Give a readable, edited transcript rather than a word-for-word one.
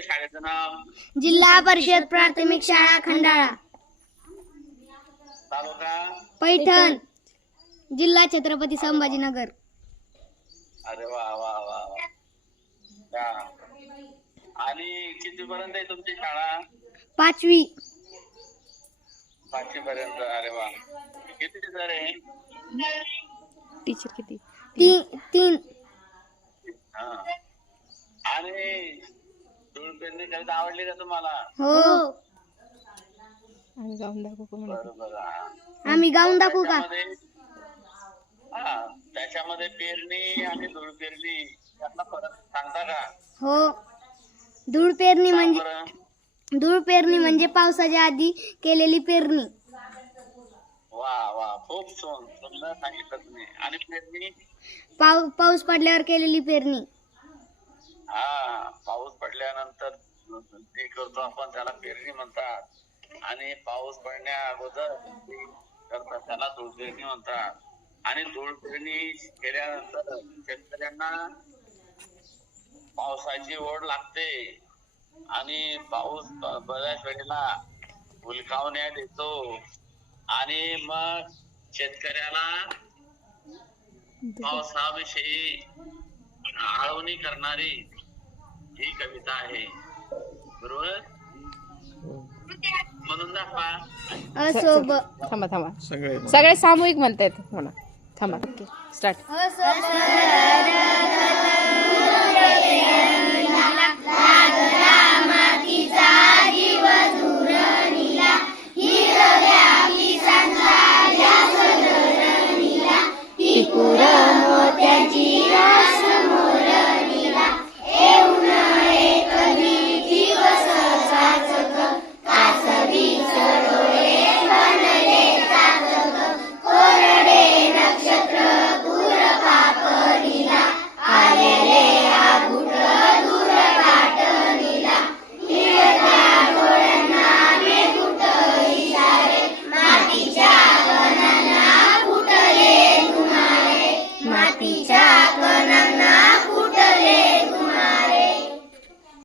तुमच्या शाळेचं नाव? जिल्हा परिषद प्राथमिक शाळा खंडाळा, तालुका? पैठण, जिल्हा छत्रपती संभाजीनगर. अरे वा वा वा वा. हा. आणि किती पर्यंत आहे तुमची शाळा? 5वी. 5वी पर्यंत. अरे वा. किती सर आहे? टीचर किती? 3. हा. आणि धूळ पेरणी कविता आवडली का तुम्हाला? हो. आम्ही गाऊन दाखवू म्हणून. बरोबर. हा. आम्ही गाऊन दाखवू का? त्याच्यामध्ये पेरणी आणि धूळ पेरणी यातला फरक सांगता का? हो. धूळ पेरणी सांग म्हणजे पावसाच्या आधी केलेली पेरणी. वा वा, खूप सुंदर सांगितलं तुम्ही. आणि पेरणी? पाऊस पडल्यावर केलेली पेरणी. हा, पाऊस पडल्यानंतर जे करतो आपण त्याला पेरणी म्हणतात. आणि पाऊस पडण्या अगोदर करतात त्याला धूळ पेरणी म्हणतात. आणि धूळ पेरणी केल्यानंतर शेतकऱ्यांना पावसाची ओढ लागते आणि पाऊस बऱ्याच वेळेला हुलकावण्यात येतो आणि मग शेतकऱ्याला पावसाविषयी आळवणी करणारी ही कविता आहे. बरोबर? म्हणून दाखवा. थांबा सगळे सामूहिक म्हणतायत म्हणा. थांबा. Okay, start.